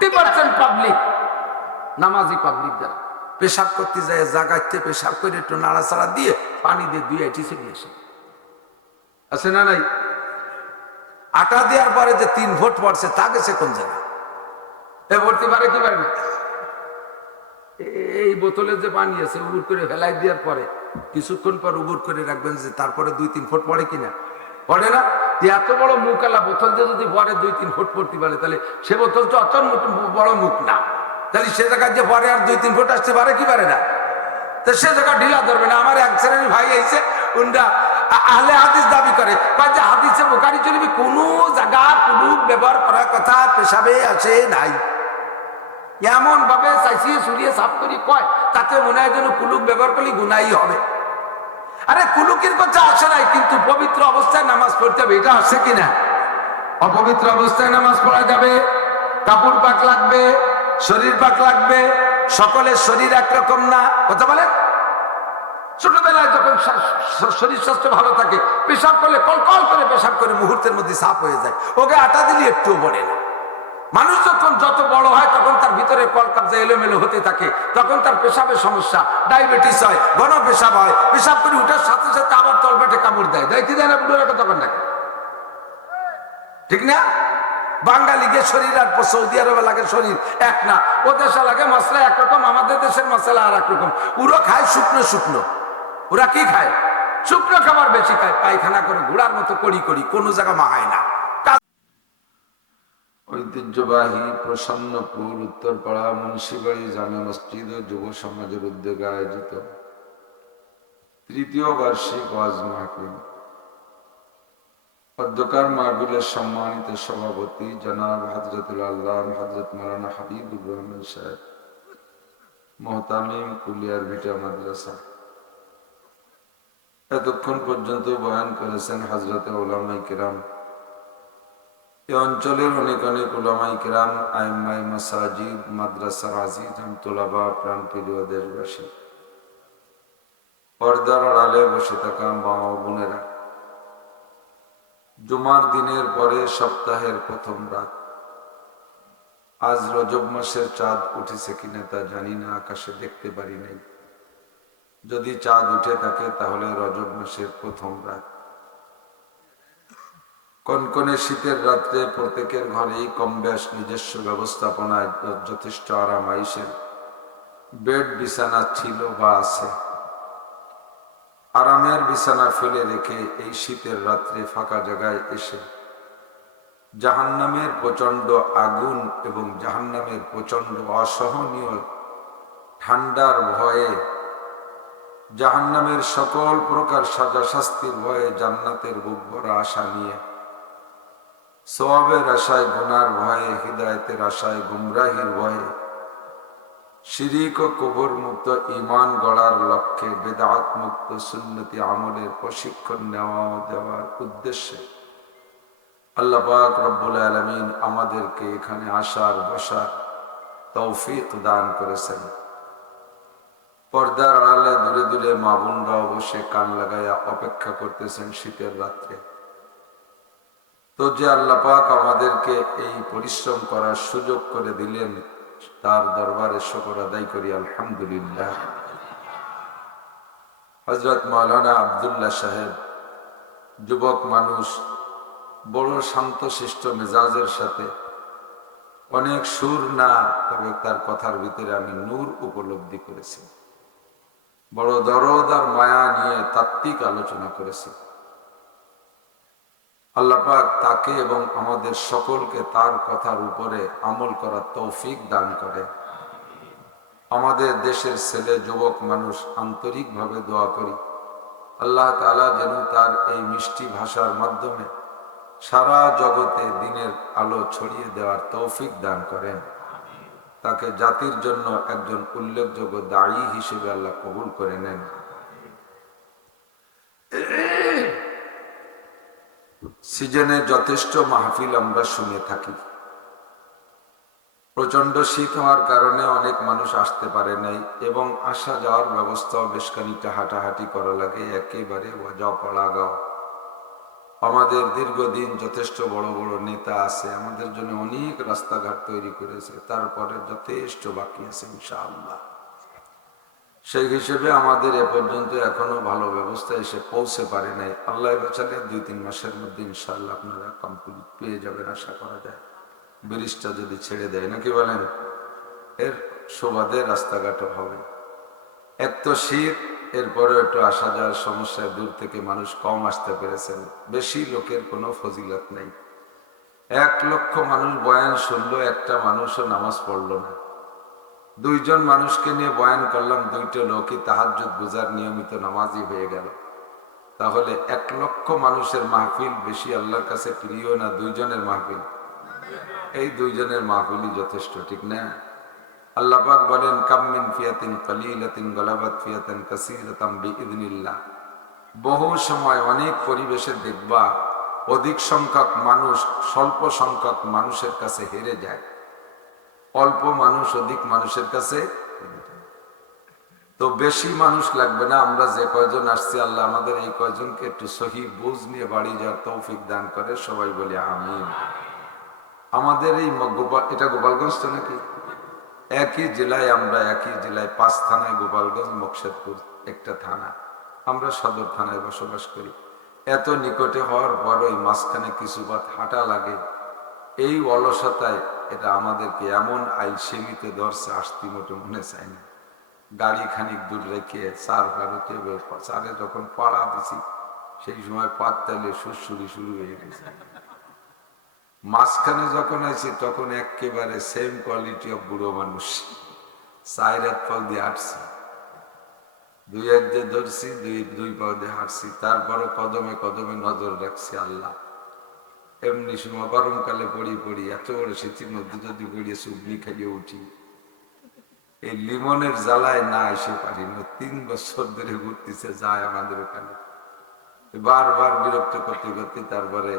Twenty percent public নামাজি public যারা। পেশাব করতে যায়, জাগাইতে পেশাব করে একটু নাড়াচাড়া দিয়ে পানি দিয়ে দুই এটি নিয়ে এসে আছে না নাই? আটা দেওয়ার পরে যে তিন ভোট পড়ছে, তা গেছে কোন জায়গায়? এ ভর্তি পারে কি পারে না এ- এই বোতলে যে পানি আছে, উবুর করে ফেলাই দেওয়ার পরে, কিছুক্ষণ পর উবুর করে রাখবেন যে তারপরে দুই তিন ফুট পড়ে কিনা? পড়ে না? যে এত বড় মুখালা বোতল দিয়ে যদি পরে দুই তিন ফুট পড়তে পারে তাহলে সে বোতল তো অত বড় মুখ না। তাহলে সে জায়গায় যে পরে আর দুই তিন ফুট আসতে পারে, কি পারে না? তো সে জায়গা ঢিলা ধরবে না। আমার এক শ্রেণির ভাই আইছে, উনরা আহলে হাদিস দাবি করে যে হাদিসে বোকারি চলবি কোনো জায়গা কুলুক ব্যবহার করার কথা পেশাবে আসে নাই। এমন ভাবে চাইছিয়ে সুরিয়ে সাফ করি কয়, তাতে মনে হয় যেন কুলুক ব্যবহার করলে গুনাই হবে। আরে কুলুকের কথা আসে নাই, কিন্তু পবিত্র অবস্থায় পড়তে হবে, এটা আসছে কিনা? অপবিত্র অবস্থায় নামাজ পড়া যাবে, কাপড় পাক লাগবে, শরীর পাক লাগবে, সকলের শরীর একরকম না, কথা বলেন? ছোটবেলায় যখন শরীর স্বাস্থ্য ভালো থাকে, পেশাব করলে কল কল করে পেশাব করে মুহূর্তের মধ্যে সাফ হয়ে যায়, ওকে আটা দিলে একটুও বলে না। মানুষ যখন যত বড় হয়, তখন তার ভিতরে কল কাবজা এলোমেলো হতে থাকে। তখন তার পেশাবের সমস্যা, ডায়াবেটিস হয় ঘন পেশাব হয়। পেশাব করে উঠার সাথে সাথে আবার তলপেটে কামড় দেয়। দেয় কি দেয় না বুড়োরা তখন নাকি ঠিক না? বাঙালি গিয়ে শরীর আর সৌদি আরবে লাগে শরীর, এক না। ও দেশে লাগে মশলা একরকম, আমাদের দেশের মশলা আর একরকম। ওরা খায় শুকনো শুকনো। ওরা কি খায়? শুকনো খাবার বেশি খায়। পায়খানা করে, ঘোড়ার মতো করি করি কোনো জায়গা মাহায় না। ঐতিহ্যবাহী প্রসন্নপুর উত্তরপাড়া মুন্সিবাড়ি জামে মসজিদ ও যুব সমাজের উদ্যোগে আয়োজিত তৃতীয় বার্ষিক ওয়াজ মাহফিল। অধ্যকার মাহবিলের সম্মানিত সভাপতি জনাব হজরতুল আল্লাহ হজরত মারানা হাবিবুর রহমান সাহেব, মোহতামিম কুলিয়ার ভিটা মাদ্রাসা। এতক্ষণ পর্যন্ত বয়ান করেছেন হজরত ওলামাই কিরাম এ অঞ্চলের অনেক অনেক ওলামাই কিরাম আইমাই মাসাজিদ, মাদ্রাসার আজিজ তোলাবা প্রাণ প্রিয় দেশবাসী। পর্দার আড়ালে বসে থাকা মা বোনেরা, জুমার দিনের পরে সপ্তাহের প্রথম রাত। আজ রজব মাসের চাঁদ উঠেছে কিনা তা জানি না, আকাশে দেখতে পারি নাই। যদি চাঁদ উঠে থাকে তাহলে রজব মাসের প্রথম রাত। কনকনে শীতের রাত্রে প্রত্যেকের ঘরেই কম ব্যাস নিজস্ব ব্যবস্থাপনায় যথেষ্ট আরাম আইসের বেড, বিছানা ছিল বা আছে। আরামের বিছানা ফেলে রেখে এই শীতের রাত্রে ফাঁকা জায়গায় এসে জাহান্নামের প্রচণ্ড আগুন এবং জাহান্নামের প্রচণ্ড অসহনীয় ঠান্ডার ভয়ে, জাহান্নামের সকল প্রকার সাজা শাস্তির ভয়ে জান্নাতের বুক ভরা আশা নিয়ে সবাবের আশায় গুনার ভয়ে, হৃদায়তের আশায় গুমরাহির ভয়ে। শিরিক ও কবর মুক্ত ইমান গড়ার লক্ষ্যে বেদাত মুক্ত সুন্নতি আমলের প্রশিক্ষণ নেওয়া দেওয়ার উদ্দেশ্যে আল্লাহ পাক রব্বুল আলমিন আমাদেরকে এখানে আসার, বসার তৌফিক দান করেছেন। পর্দার আড়ালে দূরে দূরে মা বোনরাও বসে কান লাগাইয়া অপেক্ষা করতেছেন শীতের রাত্রে। তো যে আল্লাহ পাক আমাদেরকে এই পরিশ্রম করার সুযোগ করে দিলেন, তার দরবারে শকর আদায় করি, আলহামদুলিল্লাহ। হজরত মৌলানা আবদুল্লাহ সাহেব, যুবক মানুষ, বড় শান্ত শিষ্ট মেজাজের সাথে, অনেক সুর না, তবে তার কথার ভিতরে আমি নূর উপলব্ধি করেছি। বড় দরদ আর মায়া নিয়ে তাত্ত্বিক আলোচনা করেছি। আল্লাপাক তাকে এবং আমাদের সকলকে তার কথার উপরে আমল করার তৌফিক দান করে। আমাদের দেশের ছেলে, যুবক, মানুষ আন্তরিকভাবে দোয়া করি। আল্লাহ তালা যেন তার এই মিষ্টি ভাষার মাধ্যমে সারা জগতে দিনের আলো ছড়িয়ে দেওয়ার তৌফিক দান করেন। তাকে জাতির জন্য একজন উল্লেখযোগ্য দায়ী হিসেবে আল্লাহ কবুল করে নেন। সিজনে যথেষ্ট মাহফিল আমরা শুনে থাকি। প্রচণ্ড শীত হওয়ার কারণে অনেক মানুষ আসতে পারে নাই এবং আসা যাওয়ার ব্যবস্থাও বেশ খানিকটা হাঁটাহাঁটি করা লাগে, একেবারে ওয়াজা পড়া গাও। আমাদের দীর্ঘদিন যথেষ্ট বড় বড় নেতা আছে, আমাদের জন্য অনেক রাস্তাঘাট তৈরি করেছে, তারপরে যথেষ্ট বাকি আছে, ইনশাআল্লাহ। সেই হিসেবে আমাদের এ পর্যন্ত এখনও ভালো ব্যবস্থা এসে পৌঁছে পারে নাই। আল্লাহ বাঁচালে দুই, তিন মাসের মধ্যে ইনশাআল্লাহ আপনারা কমপ্লিট পেয়ে যাবেন আশা করা যায়। ব্রিজটা যদি ছেড়ে দেয়, নাকি বলেন? এর সুবাদে রাস্তাঘাটও হবে। এক তো শীত এরপরে একটু আসা যাওয়ার সমস্যায় দূর থেকে মানুষ কম আসতে পেরেছেন। বেশি লোকের কোনো ফজিলত নেই। এক লক্ষ মানুষ বয়ান শুনলো, একটা মানুষও নামাজ পড়ল না। দুইজন মানুষকে নিয়ে বয়ান করলাম, দুইটা লোকই তাহাজ্জুদ গুজার নিয়মিত নামাজি হয়ে গেল। তাহলে এক লক্ষ মানুষের মাহফিল বেশি আল্লাহর কাছে প্রিয় না দুইজনের মাহফিল? এই দুইজনের মাহফিলই যথেষ্ট, ঠিক না? আল্লাহ পাক বলেন কাম্মিন ফিয়াতিন কালিলাতিন গলাবাত ফিয়াতান কাসীরাতাম বিইذনিল্লাহ বহু সময় অনেক পরিবেশে দেখবা, অধিক সংখ্যক মানুষ, স্বল্প সংখ্যক মানুষের কাছে হেরে যায়। অল্প মানুষ, অধিক মানুষের কাছে তো বেশি মানুষ লাগবে না, আমরা যে কয়জন আসছি, আল্লাহ আমাদের এই কয়জনকে একটু সহি বুঝ নিয়ে বাড়ি যাওয়ার তৌফিক দান করে, সবাই বলি আমিন। আমাদের এই গোপাল এটা গোপালগঞ্জ তো নাকি? একই জেলায় আমরা একই জেলায় পাঁচ থানায় গোপালগঞ্জ, মকসেদপুর, একটা থানা। আমরা সদর থানায় বসবাস করি। এত নিকটে হওয়ার পর ওই মাঝখানে কিছু বাত হাঁটা লাগে। এই অলসতায় এটা আমাদেরকে এমন আইল সীমিত ধরছে, আসতি মোটে মনে চাই না। গাড়ি খানিক দূর রেখে চার ভারতে চারে যখন পাড়া দিছি, সেই সময় পাত তালে সুরসুরি শুরু হয়ে গেছে। মাঝখানে যখন আছি তখন একেবারে সেম কোয়ালিটি অফ বুড়ো মানুষ। চার এক পাও দিয়ে হাঁটছি। দুই এক দিয়ে ধরছি, দুই দুই পাও দিয়ে হাঁটছি। তারপরে কদমে কদমে নজর রাখছি আল্লাহ। এমনি সময় গরমকালে পড়ি পড়ি, এত বড় শীতের মধ্যে যদি পড়িয়ে সুগনি খাইয়ে উঠি। এই লিমনের জ্বালায় না এসে পারি না, তিন বছর ধরে ঘুরতেছে, যায় আমাদের ওখানে। বারবার বিরক্ত করতে করতে তারপরে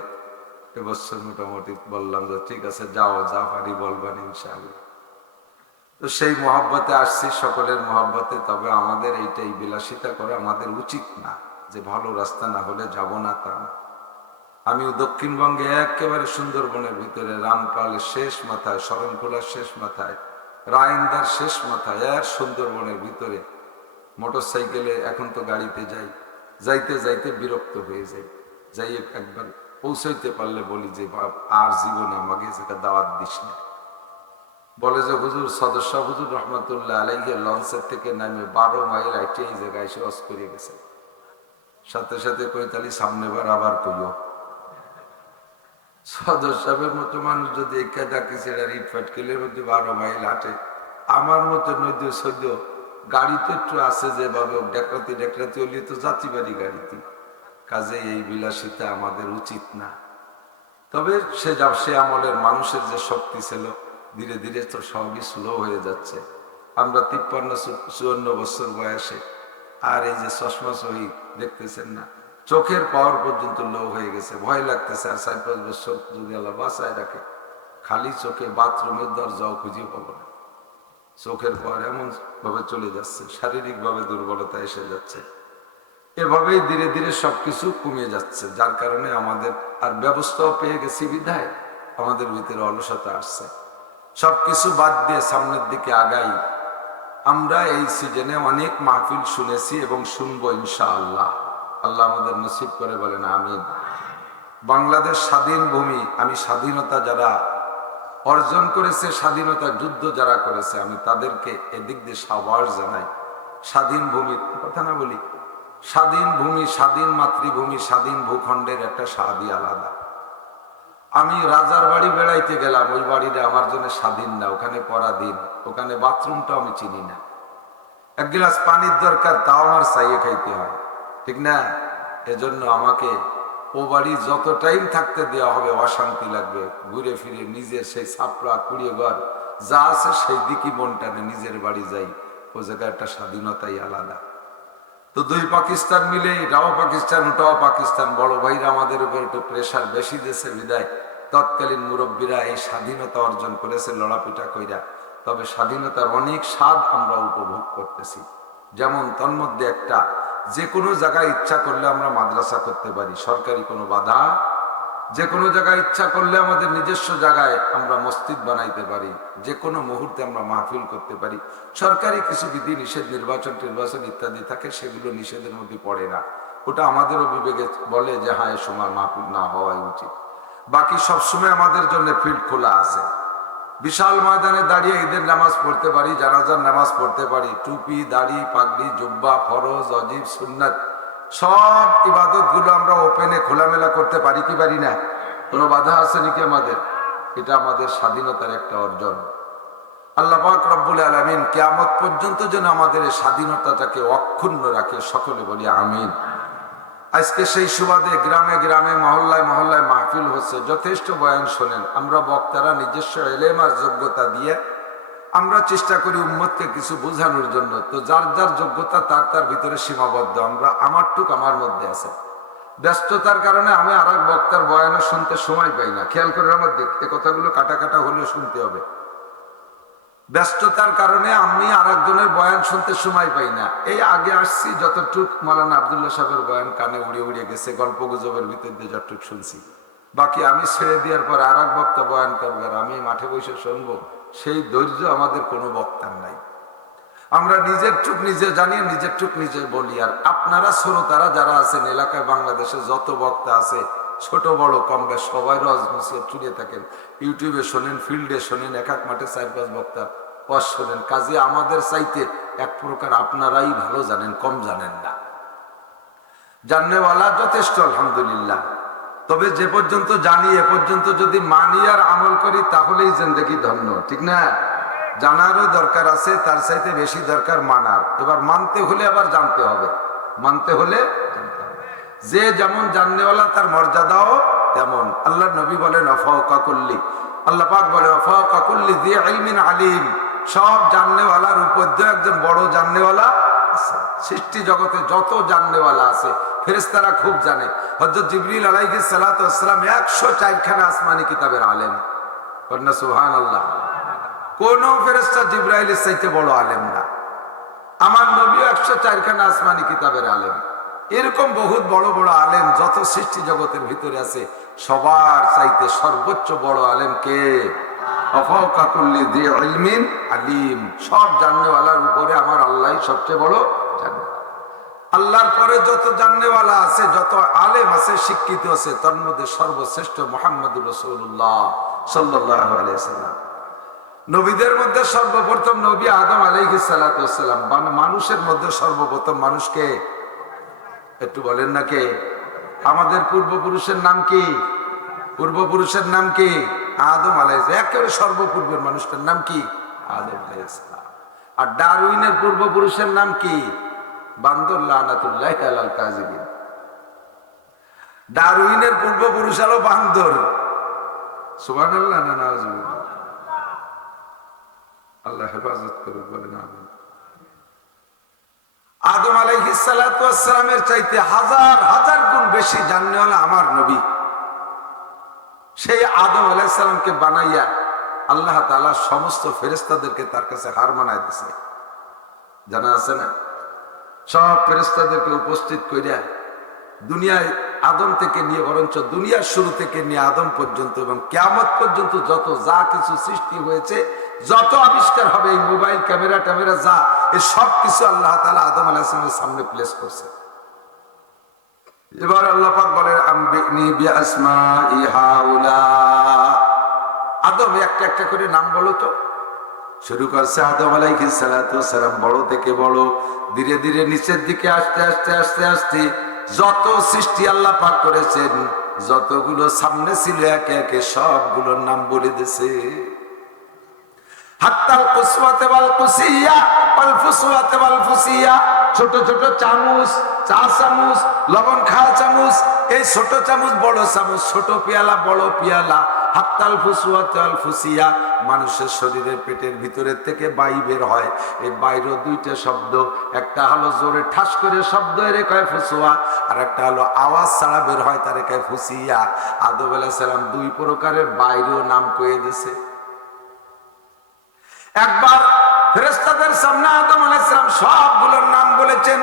এবছর মোটামুটি বললাম যে, ঠিক আছে, যাও, যা পারি বলবেন ইনশাআল্লাহ। তো সেই মহাব্বতে আসছি, সকলের মহাব্বতে, তবে আমাদের এইটাই বিলাসিতা করা আমাদের উচিত না যে, ভালো রাস্তা না হলে যাব না তা না। আমি দক্ষিণবঙ্গে একেবারে সুন্দরবনের ভিতরে, রামপালের শেষ মাথায়, শরণখোলার শেষ মাথায়, রায়েন্দার শেষ মাথায় এর সুন্দরবনের ভিতরে মোটর সাইকেলে এখন তো গাড়িতে যাই, যাইতে যাইতে বিরক্ত হয়ে যাই। যাই একবার পৌঁছাইতে পারলে বলি যে, বাপ, আর জীবনে আমাকে সেটা দাওয়াত দিস না। বলে যে, হুজুর সদস্য হুজুর রহমতুল্লাহ আলাইহে লঞ্চের থেকে নামে বারো মাইল আইটে এই জায়গায় এসে অস করে গেছে। সাথে সাথে তালি সামনে বার আবার কইও। সাহেবের মতো মানুষ যদি একা ডাকি সেটা ইট ফাটকেলের মধ্যে বারো মাইল হাঁটে, আমার মতো নদী সদ্য গাড়ি তো একটু আছে যেভাবে ডেকরাতি ডেকরাতি হলে তো যাত্রী বাড়ি গাড়িতে। কাজে এই বিলাসিতা আমাদের উচিত না। তবে সে যা, সে আমলের মানুষের যে শক্তি ছিল, ধীরে ধীরে তো সবই স্লো হয়ে যাচ্ছে। আমরা তিপ্পান্ন চুয়ান্ন বছর বয়সে, আর এই যে চশমা সহি দেখতেছেন না চোখের পাওয়ার পর্যন্ত লো হয়ে গেছে, ভয় লাগতেছে। আর চার পাঁচ বছর যদি আল্লাহ বাঁচায় রাখে, খালি চোখে বাথরুমের দরজাও খুঁজে পাবো না। চোখের পাওয়ার এমন ভাবে চলে যাচ্ছে শারীরিক ভাবে দুর্বলতা এসে যাচ্ছে। এভাবেই ধীরে ধীরে সবকিছু কমে যাচ্ছে, যার কারণে আমাদের আর ব্যবস্থাও পেয়ে গেছি বিধায় আমাদের ভিতরে অলসতা আসছে। সবকিছু বাদ দিয়ে সামনের দিকে আগাই। আমরা এই সিজনে অনেক মাহফিল শুনেছি এবং শুনব ইনশাআল্লাহ। আল্লাহ আমাদের নসিব করে বলেন, আমিন। বাংলাদেশ স্বাধীন ভূমি, আমি স্বাধীনতা যারা অর্জন করেছে, স্বাধীনতা যুদ্ধ যারা করেছে, আমি তাদেরকে এদিক দিয়ে সাবাস জানাই। স্বাধীন ভূমির কথা না বলি। স্বাধীন ভূমি, স্বাধীন মাতৃভূমি, স্বাধীন ভূখণ্ডের একটা স্বাদই আলাদা। আমি রাজার বাড়ি বেড়াইতে গেলাম, ওই বাড়িটা আমার জন্য স্বাধীন না, ওখানে পরাধীন, ওখানে বাথরুমটাও আমি চিনি না। এক গ্লাস পানির দরকার, তাও আমার চাইয়ে খাইতে হয়। ঠিক না? এজন্য আমাকে ও বাড়ি যত টাইম থাকতে দেওয়া হবে, অশান্তি লাগবে। ঘুরে ফিরে নিজের সেই ছাপড়া কুড়িয়ে ঘর যা আছে সেই দিকই মন টানে নিজের বাড়ি যাই। ও জায়গায় একটা স্বাধীনতাই আলাদা। তো দুই পাকিস্তান মিলে এটাও পাকিস্তান, ওটাও পাকিস্তান। বড় ভাইরা আমাদের উপর একটু প্রেশার বেশি দেশে বিদায়। তৎকালীন মুরব্বীরা এই স্বাধীনতা অর্জন করেছে লড়াপিটা কইরা। তবে স্বাধীনতার অনেক স্বাদ আমরা উপভোগ করতেছি। যেমন, তন্মধ্যে একটা যে কোনো জায়গায় ইচ্ছা করলে আমরা মাদ্রাসা করতে পারি, সরকারি কোনো বাধা। যে কোনো জায়গায় ইচ্ছা করলে আমাদের নিজস্ব জায়গায় আমরা মসজিদ বানাইতে পারি যে কোনো মুহূর্তে আমরা মাহফিল করতে পারি। সরকারি কিছু বিধি নিষেধ, নির্বাচন টির্বাচন ইত্যাদি থাকে, সেগুলো নিষেধের মধ্যে পড়ে না। ওটা আমাদেরও বিবেকে বলে যে হ্যাঁ এ সময় মাহফিল না হওয়াই উচিত। বাকি সবসময় আমাদের জন্য ফিল্ড খোলা আছে। বিশাল ময়দানে দাঁড়িয়ে ঈদের নামাজ পড়তে পারি, জানাজার নামাজ পড়তে পারি। টুপি, দাড়ি, পাগড়ি, জুব্বা, ফরজ, অজীব, সুন্নাত, সব ইবাদতগুলো আমরা ওপেনে খোলামেলা করতে পারি কি পারি না? কোনো বাধা আছে নাকি আমাদের? এটা আমাদের স্বাধীনতার একটা অর্জন। আল্লাহ পাক রব্বুল আলমিন কেয়ামত পর্যন্ত যেন আমাদের স্বাধীনতাটাকে অক্ষুণ্ণ রাখে, সকলে বলি আমিন। আজকে সেই সুবাদে গ্রামে গ্রামে, মহল্লায় মহল্লায় মাহফিল হচ্ছে। যথেষ্ট বয়ান শোনেন। আমরা বক্তারা নিজস্ব এলেম আর যোগ্যতা দিয়ে আমরা চেষ্টা করি উম্মতকে কিছু বোঝানোর জন্য। তো যার যার যোগ্যতা তার তার ভিতরে সীমাবদ্ধ। আমরা আমারটুক আমার মধ্যে আছে। ব্যস্ততার কারণে আমি আর বক্তার বয়ানও শুনতে সময় পাই না। খেয়াল করে আমার এ কথাগুলো কাটা কাটা হলেও শুনতে হবে। ব্যস্ততার কারণে আমি আর একজনের বয়ান শুনতে সময় পাই না। এই আগে আসছি, যতটুক মালানা আবদুল্লাহ সাহেবের বয়ান কানে উড়িয়ে উড়িয়ে গেছে, গল্প গুজবের ভিতর দিয়ে যতটুক শুনছি। বাকি আমি ছেড়ে দেওয়ার পর আর এক বক্তা বয়ান করবে আর আমি মাঠে বসে শুনব, সেই ধৈর্য আমাদের কোনো বক্তার নাই। আমরা নিজের টুক নিজে জানি, নিজের টুক নিজে বলি। আর আপনারা, শ্রোতারা যারা আছেন, এলাকায় বাংলাদেশে যত বক্তা আছে ছোট, বড়, কম বেশ, সবাই রজ মুসিয়ে চুড়িয়ে থাকেন। ইউটিউবে শোনেন ফিল্ডে শোনেন এক এক মাঠে চার, পাঁচ বক্তা পশ শোনেন। কাজে আমাদের চাইতে এক প্রকার আপনারাই ভালো জানেন, কম জানেন না। জাননেওয়ালা যথেষ্ট, আলহামদুলিল্লাহ। তবে যে পর্যন্ত জানি, এ পর্যন্ত যদি মানি আর আমল করি, তাহলেই জিন্দগি ধন্য, ঠিক না? জানারও দরকার আছে, তার চাইতে বেশি দরকার মানার। এবার মানতে হলে আবার জানতে হবে। মানতে হলে। যে যেমন জাননেওয়ালা তার মর্যাদাও তেমন। আল্লাহ নবী বলেন অফাও কাকুল্লি আল্লাহ পাক বলে অফাও কাকুল্লি দিয়ে আইমিন আলিম। সব জাননেওয়ালার উপর দিয়ে একজন বড় জাননেওয়ালা আছে। সৃষ্টি জগতে যত জাননেওয়ালা আছে ফেরেস্তারা খুব জানে। হজরত জিবরিল আলাইহি সালাতাম একশো চারখানা আসমানি কিতাবের আলেম। কন্যা সুহান আল্লাহ কোন ফেরেস্তা জিব্রাইলের চাইতে বড় আলেম না। আমার নবী একশো চারখানা আসমানি কিতাবের আলেম। এরকম বহুত বড় বড় আলেম যত সৃষ্টি জগতের ভিতরে আছে, সবার চাইতে সর্বোচ্চ বড় আলেম কে? আলিম। সব জাননেওয়ালার উপরে আমার আল্লাহ সবচেয়ে বড় জানে আল্লাহর পরে যত জাননেওয়ালা আছে, যত আলেম আছে, শিক্ষিত আছে, তার মধ্যে সর্বশ্রেষ্ঠ মোহাম্মদ রসুল্লাহ নবীদের মধ্যে সর্বপ্রথম নবী আদম আলাইহি সালাতাম মানুষের মধ্যে সর্বপ্রথম মানুষকে একটু বলেন না কে? আমাদের পূর্বপুরুষের নাম কি? পূর্বপুরুষের নাম কি? আদম আলাইস একেবারে সর্বপূর্বের মানুষটার নাম কি? আদম আলাইসালাম আর ডারউইনের পূর্বপুরুষের নাম কি? বান্দর লানাতুল্লাহ আলাল কাজিবিন ডারউইনের পূর্বপুরুষ হলো বান্দর। সুবহানাল্লাহ না নাউজুবিল্লাহ? আল্লাহ হেফাজত করুক, বলেন আমিন। আদম আলাইহিসালামের চাইতে হাজার হাজার গুণ বেশি জানলে হলো আমার নবী। সেই আদম আলাইসালামকে বানাইয়া আল্লাহ তালা সমস্ত ফেরেস্তাদেরকে তার কাছে হার মানায় দিছে। জানা আছে না? সব ফেরেস্তাদেরকে উপস্থিত করিয়া দুনিয়ায় আদম থেকে নিয়ে, বরঞ্চ দুনিয়ার শুরু থেকে নিয়ে আদম পর্যন্ত এবং কেয়ামত পর্যন্ত যত যা কিছু সৃষ্টি হয়েছে, যত আবিষ্কার হবে এই মোবাইল ক্যামেরা ট্যামেরা যা এই সব কিছু আল্লাহ তালা আদম আলাহিসের সামনে প্লেস করছে। এবার আল্লাহ পাক বলেন, আম্বিনি বিআসমাই হাউলা আদম একটা একটা করে নাম বলো তো। শুরু করছে আদম আলাইহিস সালাতু সালাম, বড় থেকে বড়, ধীরে ধীরে নিচের দিকে আস্তে আস্তে আস্তে আস্তে যত সৃষ্টি আল্লাহ পাক করেছেন, যতগুলো সামনে ছিল একে একে সবগুলোর নাম বলে দিছে। ফুসিয়া। ছোট ছোট চা লবণ খাওয়া চামচ, এই ছোট বড় ছোট বড় ওয়াল ফুসিয়া, মানুষের শরীরের পেটের ভিতরের থেকে বাই বের হয়। এই বাইরেও দুইটা শব্দ, একটা হলো জোরে ঠাস করে শব্দ, এর কয় ফুসুয়া আর একটা হলো আওয়াজ ছাড়া বের হয়, তারে কয় ফুসিয়া। আদব সালাম দুই প্রকারের বাইরেও নাম কয়ে দিছে একবার ফেরেস্তাদের সামনে আদম আলাইসালাম সবগুলোর নাম বলেছেন।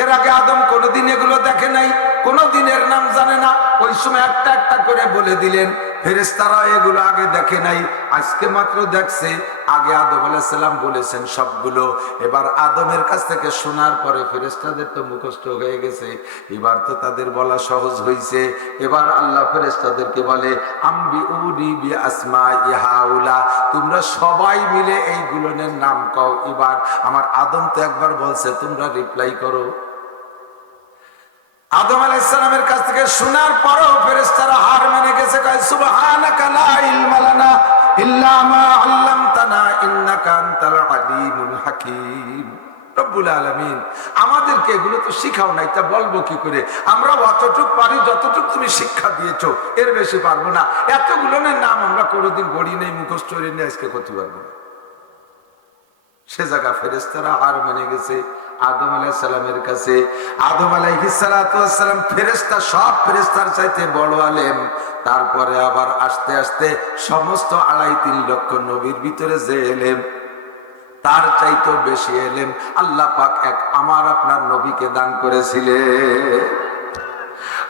এর আগে আদম কোনোদিন এগুলো দেখে নাই কোনো দিনের নাম জানে না। ওই সময় একটা একটা করে বলে দিলেন ফেরেস্তারা এগুলো আগে দেখে নাই। আজকে মাত্র দেখছে। আগে আদম আলাইসাল্লাম বলেছেন সবগুলো। এবার আদমের কাছ থেকে শোনার পরে ফেরেস্তাদের তো মুখস্থ হয়ে গেছে। এবার তো তাদের বলা সহজ হয়েছে এবার আল্লাহ ফেরেস্তাদেরকে বলে আম্বি উনি বি আসমা ইহাউলা তোমরা সবাই মিলে এইগুলোনের নাম কও। এবার আমার আদম তো একবার বলছে, তোমরা রিপ্লাই করো। আদম আলাইসালামের কাছ থেকে শোনার পরও ফেরেশতারা হার মেনে গেছে আমাদেরকে এগুলো তো শিখাও নাই, তা বলব কি করে? আমরা অতটুক পারি যতটুক তুমি শিক্ষা দিয়েছ, এর বেশি পারব না। এতগুলো নাম আমরা কোনোদিন গড়ি নেই, মুখস্থ নিয়ে আজকে করতে পারব না। সে জায়গা ফেরেস্তারা হার মেনে গেছে। আদম আলাইসালামের কাছে। আদম আলাইহিসালাম ফেরেস্তা সব ফেরেস্তার চাইতে বড় আলেম। তারপরে আবার আস্তে আস্তে সমস্ত আড়াই তিন লক্ষ নবীর ভিতরে যে এলেম, তার চাইতেও বেশি এলেম, আল্লাহ পাক এক আমার আপনার নবীকে দান করেছিলেন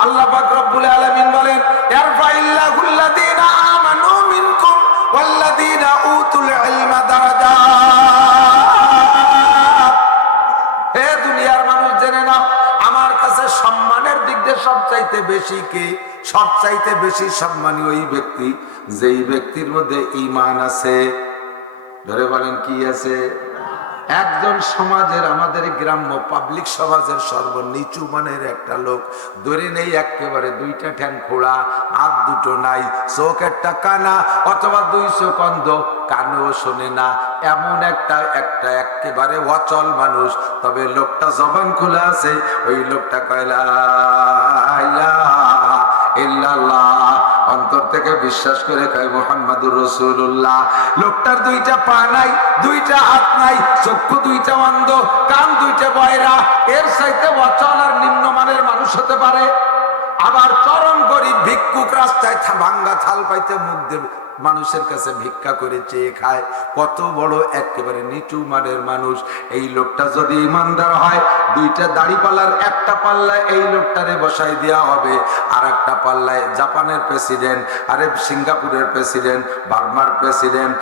আল্লাহ পাক রব্বুল আলামিন বলেন ইয়ারফাইল্লাহুল্লাযীনা আমানু মিনকুম ওয়াল্লাযীনা উতুল ইলমা দারাজাত। দিয়ে সবচাইতে বেশি কে? সবচাইতে বেশি সম্মানী ওই ব্যক্তি, যেই ব্যক্তির মধ্যে ইমান আছে। ধরে বলেন কি আছে? একজন সমাজের আমাদের গ্রাম্য পাবলিক সমাজের সর্বনিচু মানের একটা লোক, ধরে নেই একেবারে দুইটা ঠ্যাং খোড়া আর দুটো নাই, চোখ একটা কানা, অথবা দুই চোখ অন্ধ, কানেও শোনে না। এমন একটা একটা একেবারে অচল মানুষ, তবে লোকটা জবান খোলা আছে, ওই লোকটা কয়লা থেকে বিশ্বাস করে খাই মোহাম্মদুর রসুল্লাহ লোকটার দুইটা পা নাই, দুইটা হাত নাই, চক্ষু দুইটা অন্ধ, কান দুইটা বয়রা। এর সাইতে অচল আর নিম্নমানের মানুষ হতে পারে। আবার চরম গরিব ভিক্ষুক রাস্তায় ভাঙ্গা থাল পাইতে মুখ দেবে। মানুষের কাছে ভিক্ষা করে চেয়ে খায়। কত বড় একেবারে নিচু মানের মানুষ। এই লোকটা যদি ইমানদার হয়, দুইটা দাড়ি পাল্লার একটা পাল্লায় এই লোকটারে বসাই দেওয়া হবে। আর একটা পাল্লায় জাপানের প্রেসিডেন্ট, আরে সিঙ্গাপুরের প্রেসিডেন্ট, বার্মার প্রেসিডেন্ট,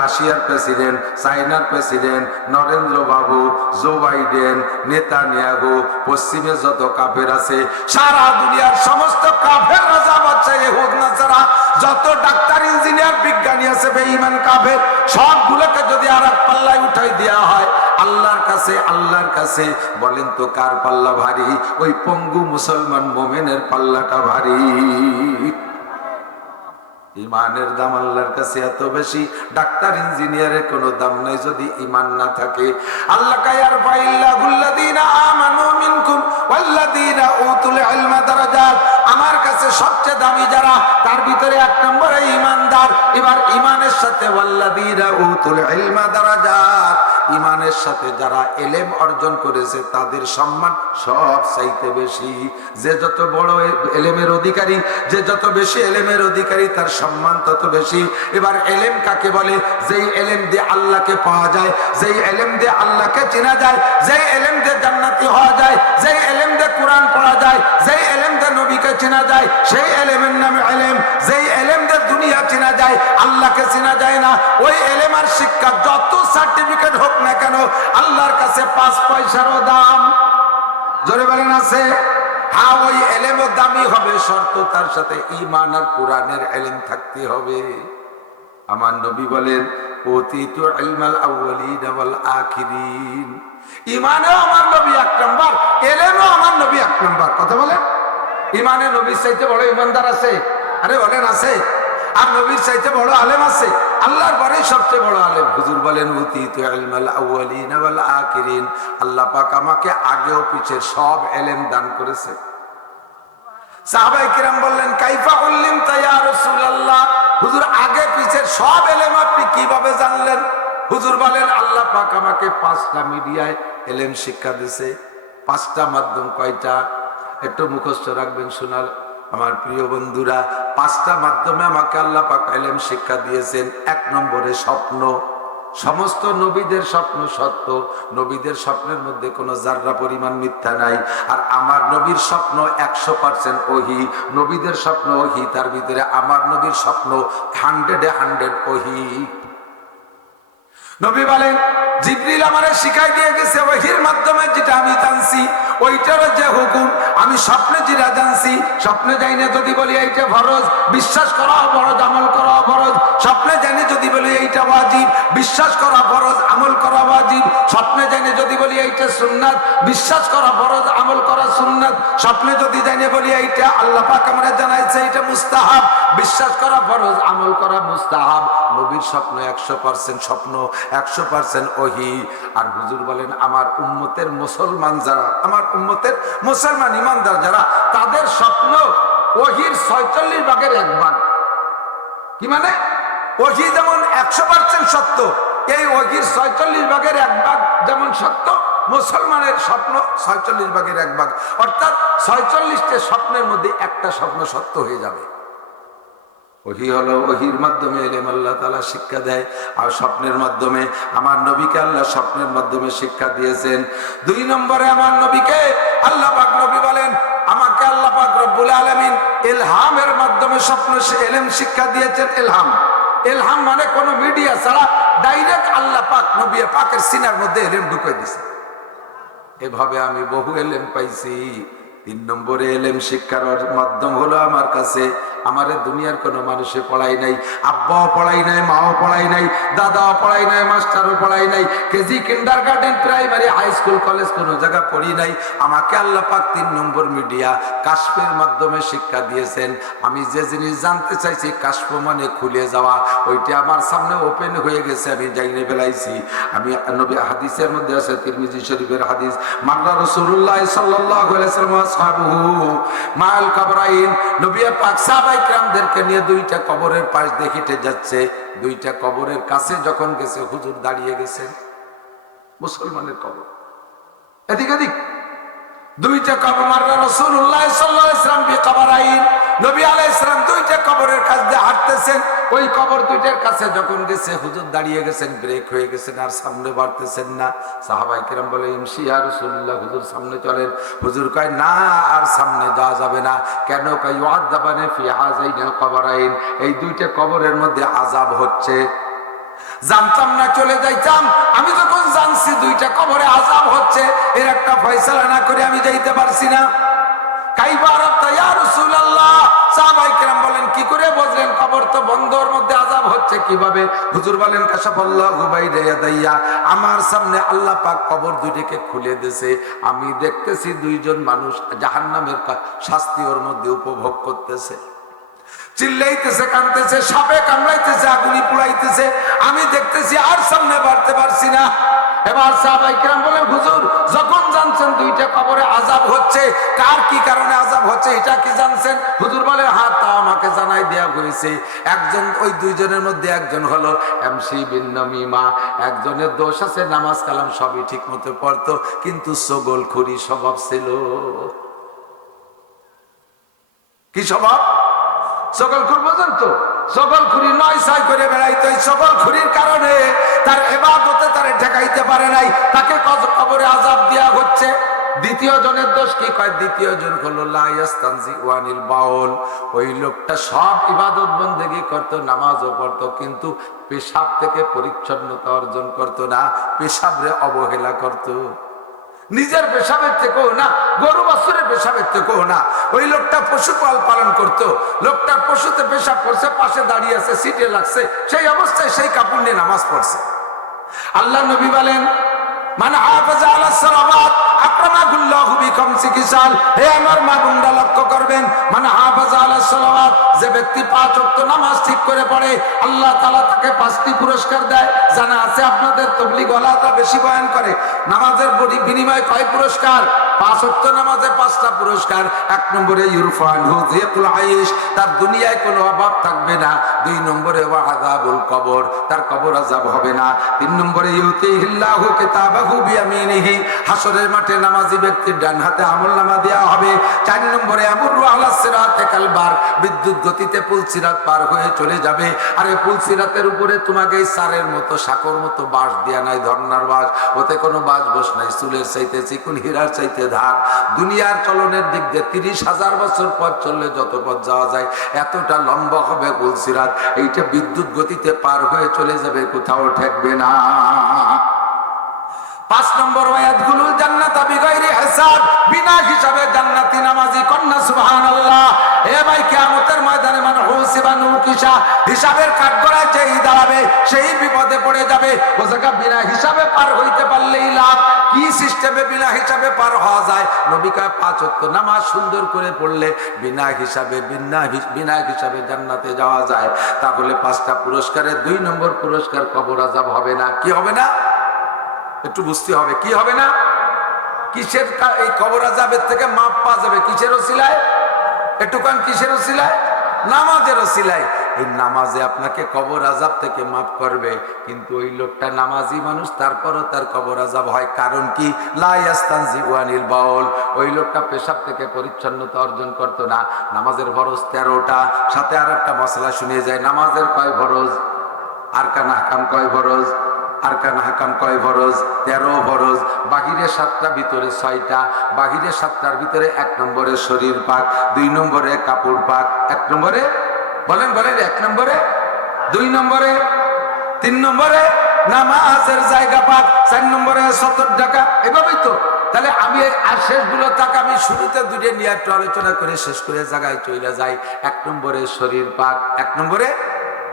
রাশিয়ার প্রেসিডেন্ট, চাইনার প্রেসিডেন্ট, নরেন্দ্র বাবু, জো বাইডেন, নেতানিয়াহু, পশ্চিমে যত কাফের আছে, সারা দুনিয়ার সমস্ত কাফের রাজা বাচ্চা ইহুদ, নাসারা, যত ডাক্তার, ইঞ্জিনিয়ার বিজ্ঞানী আছে, বেঈমান কাফের। সবগুলোকে যদি আর এক পাল্লায় উঠাই দেওয়া হয়, আল্লাহর কাছে আল্লাহর কাছে, বলেন তো কার পাল্লা ভারী? ওই পঙ্গু মুসলমান মোমেনের পাল্লাটা ভারী। ইমানের দাম আল্লাহর কাছে এত বেশি, ডাক্তার, ইঞ্জিনিয়ারের কোনো দাম নাই যদি ইমান না থাকে। আল্লাহ কায়ার ফাইল্লাহুল্লাযীনা আমানু মিনকুম ওয়াল্লাদিনা উতুল ইলমা দারাজাত। আমার কাছে সবচেয়ে দামি যারা, তার ভিতরে এক নম্বরে ইমানদার এবার ইমানের সাথে ওয়াল্লাদিনা উতুল ইলমা দারাজাত। ইমানের সাথে যারা এলেম অর্জন করেছে, তাদের সম্মান সব চাইতে বেশি। যে যত বড় এলেমের অধিকারী, যে যত বেশি এলেমের অধিকারী, তার সম্মান তত বেশি। এবার এলেম কাকে বলে? যেই এলেম দিয়ে আল্লাহকে পাওয়া যায়, যেই এলেম দিয়ে আল্লাহকে চেনা যায়, যেই এলেম দিয়ে জান্নাতি হওয়া যায়, যেই এলেম দিয়ে কোরআন পড়া যায়, যেই এলেম দিয়ে নবীকে চেনা যায়, সেই এলেমের নামে এলেম, যেই এলেম দিয়ে দুনিয়া চেনা যায়, আল্লাহকে চেনা যায় না। ওই এলেম আর শিক্ষা, যত সার্টিফিকেট হোক না কেন, আল্লাহর কাছে পাঁচ পয়সারও দাম। জোরে বলেন আছে? হ্যাঁ ওই এলেমও দামি হবে, শর্ত তার সাথে ইমান আর কোরআনের এলেম থাকতে হবে। আমার নবী বলেন, অতীত আখিরিন। ইমানেও আমার নবী এক নম্বর, এলেমও আমার নবী এক নম্বর। কথা বলেন? ইমানে নবীর চাইতে বড় ইমানদার আছে? আরে বলেন আছে। আর নবীর চাইতে বড় আলেম আছে? আল্লাহর পরে সবচেয়ে বড় আলেম। হুজুর বলেন আল্লাহ পাক আমাকে আগেও পিছের সব এলেম দান করেছে। আগে আপনি কীভাবে জানলেন? হুজুর বলেন পাঁচটা মিডিয়ায় শিক্ষা দিছে পাঁচটা মাধ্যম কয়টা? একটু মুখস্থ রাখবেন শোনার আমার প্রিয় বন্ধুরা, পাঁচটা মাধ্যমে আমাকে আল্লাহ পাক এলেম শিক্ষা দিয়েছেন। এক নম্বরে স্বপ্ন। সমস্ত নবীদের স্বপ্ন সত্য। নবীদের স্বপ্নের মধ্যে কোনো জাররা পরিমাণ মিথ্যা নাই। আর আমার নবীর স্বপ্ন একশো পার্সেন্ট ওহি। নবীদের স্বপ্ন ওহি, তার ভিতরে আমার নবীর স্বপ্ন হান্ড্রেডে হান্ড্রেড ওহি। নবী বলেন, জিবরিল আমারে শিখাই দিয়ে গেছে ওহির মাধ্যমে যেটা আমি জানছি ওইটারও যে হুকুম, আমি স্বপ্নে যেটা জানছি, স্বপ্নে যাই না যদি বলি এইটা ফরজ, বিশ্বাস করা ফরজ, আমল করা ফরজ, স্বপ্নে জানি যদি বলি এইটা ওয়াজিব, বিশ্বাস করা ফরজ, আমল করা ওয়াজিব, স্বপ্নে জানি যদি বলি এইটা সুন্নাত, বিশ্বাস করা ফরজ, আমল করা সুন্নাত, স্বপ্নে যদি জানি বলি এইটা আল্লাহ পাক জানাইছে এটা মুস্তাহাব, বিশ্বাস করা ফরজ, আমল করা মুস্তাহাব, নবীর স্বপ্ন একশো পার্সেন্ট স্বপ্ন, একশো পার্সেন্ট ওহি। আর হুজুর বলেন, আমার উম্মতের মুসলমান যারা, আমার উম্মতের মুসলমান ইমানদার যারা, তাদের স্বপ্ন ওহির ছয়চল্লিশ ভাগের এক ভাগ। কি মানে? ওহি যেমন একশো পার্সেন্ট সত্য, এই ওহির ছয়চল্লিশ ভাগের এক ভাগ যেমন সত্য, মুসলমানের স্বপ্ন ছয়চল্লিশ ভাগের এক ভাগ। অর্থাৎ ছয়চল্লিশটা স্বপ্নের মধ্যে একটা স্বপ্ন সত্য হয়ে যাবে। ওহি হলো ওহির মাধ্যমে এলেম আল্লাহ তালা শিক্ষা দেয়, আর স্বপ্নের মাধ্যমে। আমার নবীকে আল্লাহ স্বপ্নের মাধ্যমে শিক্ষা দিয়েছেন। দুই নম্বরে আমার নবীকে আল্লাহ পাক নবী বলেন, আমাকে আল্লাহ পাক রব্বুল আলমিন এলহামের মাধ্যমে স্বপ্ন এলেম শিক্ষা দিয়েছেন এলহাম এলহাম মানে কোন মিডিয়া ছাড়া ডাইরেক্ট আল্লাহ পাক নবী পাকের সিনার মধ্যে এলেম ঢুকে দিছে। এভাবে আমি বহু এলেম পাইছি। তিন নম্বরে এলেম শিক্ষার মাধ্যম হলো আমার কাছে আমার দুনিয়ার কোনো মানুষে পড়াই নাই, আব্বাও পড়াই নাই, মাও পড়াই নাই, দাদাও পড়াই নাই, মাস্টারও পড়াই নাই, KG kindergarten primary, high school, college কোনো জায়গা পড়ি নাই। আমাকে আল্লাহ পাক তিন নম্বর মিডিয়া কাশ্মের মাধ্যমে শিক্ষা দিয়েছেন। আমি যে জিনিস জানতে চাইছি কাশ্ম মানে খুলে যাওয়া, ওইটা আমার সামনে ওপেন হয়ে গেছে, আমি যাইনে বেলাইছি আমি নবী হাদিসের মধ্যে আছে, তিরমিজি শরীফের হাদিস মাল্লা রসুল্লাহ আসহাবুহু মাল কাবরাইন, নবী পাক সাহাবায়ে কেরামদেরকে নিয়ে দুইটা কবরের পাশ দিয়ে হেঁটে যাচ্ছে। দুইটা কবরের কাছে যখন গেছে, হুজুর দাঁড়িয়ে গেছেন। মুসলমানের কবর। এদিক এদিক দুইটা কবর মারলা রসুল্লাহ সাল্লাহ ইসলাম আলাইহি কবর বিকবরাইন নবী আলাইহিস সালাম দুইটা কবরের কাছ দিয়ে হাঁটতেছেন। ওই কবর দুইটার কাছে যখন গেছে, হুজুর দাঁড়িয়ে গেছেন ব্রেক হয়ে গেছেন, আর সামনে বাড়তেছেন না। সাহাবাই কিরাম বলে, ইমশি আর রাসূলুল্লাহ, হুজুর সামনে চলেন। হুজুর কয়, না, আর সামনে যাওয়া যাবে না। কেন কয় ওয়াদাবানে ফি হাযাইনাল কবরাইন এই দুইটা কবরের মধ্যে আজাব হচ্ছে। জানতাম না, চলে যাইতাম। আমি যখন জানছি দুইটা কবরে আজাব হচ্ছে, এর একটা ফয়সালা না করে আমি যাইতে পারছি না। বলেন, কি করে কবর তো মধ্যে আজাব হচ্ছে কীভাবে? হুজুর বলেন আমার সামনে দুইটাকে খুলে আমি দেখতেছি দুইজন মানুষ জাহান্নামের শাস্তি ওর মধ্যে উপভোগ করতেছে। চিল্লাইতেছে কানতেছে সাপে কামড়াইতেছে, আগুনি পুড়াইতেছে। আমি দেখতেছি আর সামনে বাড়তে পারছি না। এবার সাহাবাই কিরাম বলেন, হুজুর, যখন জানছেন দুইটা কবরে আজাব হচ্ছে, কার কি কারণে আজাব হচ্ছে, এটা কি জানছেন? হুজুর বলে হ্যাঁ তা আমাকে জানাই দেয়া হয়েছে। একজন, ওই দুইজনের মধ্যে একজন হলো এমসি বিন্নমিমা একজনের দোষ আছে, নামাজ কালাম সবই ঠিক মতো পড়তো, কিন্তু সগোল খুরি স্বভাব ছিল। কি স্বভাব? সকল খুর পর্যন্ত সকল খুরি নয় ছয় করে বেড়াইতো সকল খুরির কারণে তার এবাদতে তারে ঠেকাইতে পারে নাই। তাকে কবরে আজাব দেওয়া হচ্ছে। দ্বিতীয় জনের দোষ কি কয়? দ্বিতীয় জন হলো লাইয়াস্তানজি ওয়ানিল বাউল। ওই লোকটা সব ইবাদত বন্দেগি করত, নামাজও পড়তো, কিন্তু পেশাব থেকে পরিচ্ছন্নতা অর্জন করত না। পেশাবরে অবহেলা করতো। নিজের পেশাবের থেকেও না, গরু বাছুরের পেশাবের থেকেও না। ওই লোকটা পশুপাল পালন করত। লোকটা পশুতে পেশাব করছে পাশে দাঁড়িয়ে আছে, সিটে লাগছে। সেই অবস্থায় সেই কাপড় নিয়ে নামাজ পড়ছে। আল্লাহ নবী বলেন মানে হাফেজা মানে কোনো অভাব থাকবে না। দুই নম্বরে কবর। তার কবর আযাব হবে না। তিন নম্বরে ইউতিহিল্লাহু কিতাবাহু বিয়ামিনিহি। হাসরের মাঠে জান্নাতে নামাজি ব্যক্তির ডান হাতে আমল নামা দেওয়া হবে। চার নম্বরে আমর আল্লাহ সিরাতে কালবার বিদ্যুৎ গতিতে পুলসিরাত পার হয়ে চলে যাবে। আর এই পুলসিরাতের উপরে তোমাকে এই সারের মতো সাকর মতো বাঁশ দেয়া নাই ধর্নার বাঁশ। ওতে কোনো বাঁশ বস নাই, চুলের চাইতে চিকুন, হীরার চাইতে ধার। দুনিয়ার চলনের দিক দিয়ে তিরিশ হাজার বছর পর চললে যত পথ যাওয়া যায়, এতটা লম্বা হবে পুলসিরাত এইটা বিদ্যুৎ গতিতে পার হয়ে চলে যাবে, কোথাও ঠেকবে না। পাঁচ নম্বর ওয়ায়াতগুলোল জান্নাত বিগাইরি হিসাব বিনা হিসাবে জান্নাতি নামাজি কন্যা, সুবহানাল্লাহ। এ ভাই কিয়ামতের ময়দানে মানে হুসিবা নুকিসা হিসাবের কাঠগড়ায় যেই দাঁড়াবে, সেই বিপদে পড়ে যাবে। ও জায়গা বিনা হিসাবে পার হইতে পারলেই লাভ। কি সিস্টেমে বিনা হিসাবে পার হওয়া যায়? নবিকা পাঁচ ওয়াক্ত নামাজ সুন্দর করে পড়লে বিনা হিসাবে, বিনা বিনা হিসাবে জান্নাতে যাওয়া যায়। তাহলে পাঁচটা পুরস্কারের দুই নম্বর পুরস্কার কবর আজাব হবে না? কি হবে না? একটু বুঝতে হবে, কি হবে না? কিসের এই কবর আজাবের থেকে মাপ পাওয়া যাবে? কিসের ওসিলায়? একটু কান কিসের ওসিলায়? নামাজের ওসিলায়। এই নামাজে আপনাকে কবর আজাব থেকে মাফ করবে, কিন্তু ওই লোকটা নামাজি মানুষ, তারপরও তার কবর আজাব হয়। কারণ কি? ওই লোকটা পেশাব থেকে পরিচ্ছন্নতা অর্জন করতো না। নামাজের ফরজ তেরোটা, সাথে আর একটা মশলা শুনিয়ে যায়, নামাজের কয় ফরজ? আর কান হাকাম কয় ফরজ? আরকান হাকাম কয় ফরজ? তেরো বাহিরের সাতটা, ভিতরে ছয়টা। বাহিরের সাতটার ভিতরে এক নম্বরে শরীর পাক, দুই নম্বরে কাপড় পাক। এক নম্বরে? বলেন বলেন, এক নম্বরে? দুই নম্বরে? তিন নম্বরে? নামাজের জায়গা পাক, চার নম্বরে এভাবেই তো। তাহলে আমি তাক, আমি শুরুতে দুটো নিয়ে একটু আলোচনা করে শেষ করে জায়গায় চলে যাই। এক নম্বরে শরীর পাক, এক নম্বরে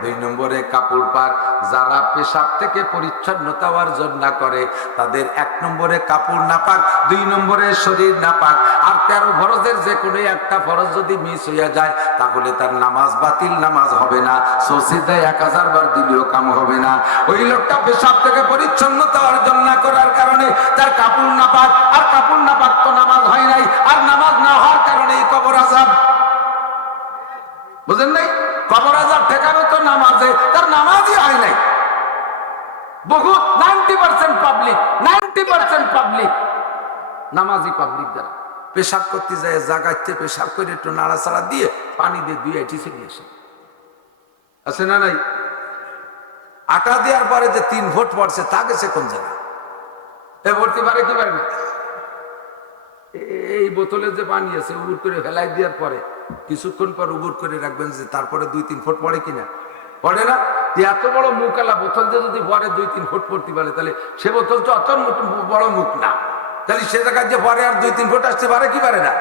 দুই নম্বরে কাপড় পাক, যারা পেশাব থেকে পরিচ্ছন্নতা অর্জন না করে, তাদের এক নম্বরে কাপড় না পাক, দুই নম্বরে শরীর না পাক। আর তেরো ফরজের যে কোনো একটা ফরজ যদি মিস হইয়া যায়, তাহলে তার নামাজ বাতিল নামাজ হবে না। সসিদায় এক হাজার বার দিলেও কাম হবে না। ওই লোকটা পেশাব থেকে পরিচ্ছন্নতা অর্জন না করার কারণে তার কাপড় না পাক, আর কাপড় না পাক তো নামাজ হয় নাই, আর নামাজ না হওয়ার কারণে এই কবর আজাব। বুঝেন নাই? কবর আজাব ঠেকাবে তো নামাজে, তার নামাজই হয় নাই। বহুত ninety percent public, ninety percent public নামাজি পাবলিক যারা পেশাব করতে যায়, জাগাইতে পেশাব করে একটু নাড়াচাড়া দিয়ে পানি দিয়ে দুই এটিসে নিয়ে আসে। আছে না নাই? আটা দেওয়ার পরে যে তিন ভোট পড়ছে, তা গেছে কোন জায়গায়? এ ভর্তি পারে কি পারে এই বোতলে যে পানি আছে উবুর করে ফেলাই দেওয়ার পরে, কিছুক্ষণ পর উবুর করে রাখবেন যে তারপরে দুই তিন ফুট পড়ে কিনা। পড়ে না? এত বড় মুখালা বোতল যে যদি পরে দুই তিন ফুট পড়তে পারে, তাহলে সে বোতল তো অত বড় মুখ না। তাহলে সে জায়গায় যে পরে আর দুই তিন ফুট আসতে পারে, কি পারে না?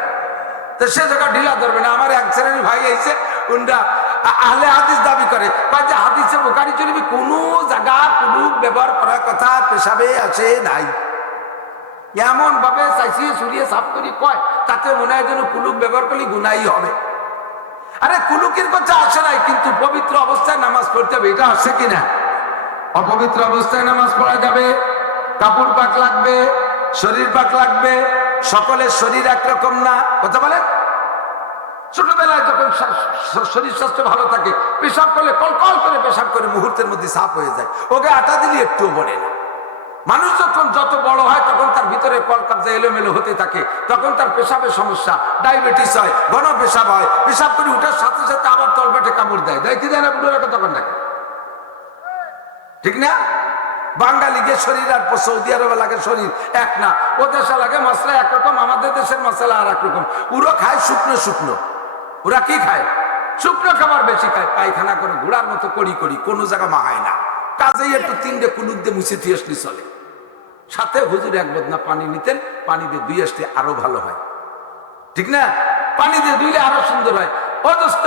তো সে জায়গা ঢিলা ধরবে না। আমার এক শ্রেণির ভাই এসে উনরা আহলে হাদিস দাবি করে যে হাদিসে বোকারি চলবে, কোনো জায়গা কুলুক ব্যবহার করার কথা পেশাবে আছে নাই। এমন ভাবে চাইছিয়ে সুরিয়ে সাফ করি কয়, তাতে মনে হয় যেন কুলুক ব্যবহার করলে গুনাই হবে। আরে কুলুকের কথা আসে নাই, কিন্তু পবিত্র অবস্থায় নামাজ পড়তে হবে, এটা আসছে কিনা অপবিত্র অবস্থায় নামাজ পড়া যাবে কাপড় পাক লাগবে শরীর পাক লাগবে সকলের শরীর একরকম না, কথা বলেন ছোটবেলায় যখন শরীর স্বাস্থ্য ভালো থাকে, পেশাব করলে কল কল করে পেশাব করে মুহূর্তের মধ্যে সাফ হয়ে যায়। ওকে আটা দিলে একটুও পড়ে না। মানুষ যখন যত বড় হয়, তখন তার ভিতরে কলকাতা এলোমেলো হতে থাকে। তখন তার পেশাবের সমস্যা, ডায়াবেটিস হয় ঘন পেশাব হয়। পেশাব করে উঠার সাথে সাথে আবার তলপেটে কামড় দেয়। দেয় কি দেয় না বুড়ো তখন দেখে? ঠিক না? বাঙালিকে শরীর আর সৌদি আরবে লাগে শরীর এক না। ও দেশে লাগে মশলা একরকম, আমাদের দেশের মশলা আর একরকম। ওরা খায় শুকনো শুকনো। ওরা কি খায়? শুকনো খাবার বেশি খায়। পায়খানা করে ঘোড়ার মতো করি করি কোনো জায়গা মাহায় না। কাজেই একটু তিনটে কুলুক দিয়ে মুছে দিয়ে আসলে চলে। সাথে হুজুর এক বদনা পানি নিতেন, পানি দিয়ে দুই আসলে আরও ভালো হয়। ঠিক না? পানি দিয়ে ধুইলে আরও সুন্দর হয়। ও দোস্ত,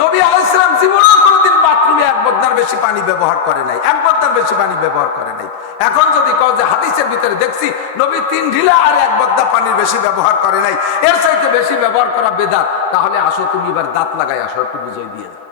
নবী আলাইসালাম জীবনেও কোনোদিন বাথরুমে এক বদনার বেশি পানি ব্যবহার করে নাই, এক বদনার বেশি পানি ব্যবহার করে নাই। এখন যদি কও যে হাদিসের ভিতরে দেখছি, নবী তিন ঢিলা আর এক বদনা পানির বেশি ব্যবহার করে নাই। এর চাইতে বেশি ব্যবহার করা বেদাত। তাহলে আসো তুমি এবার দাঁত লাগাই, আসো একটু বুঝাই দিয়ে দাও।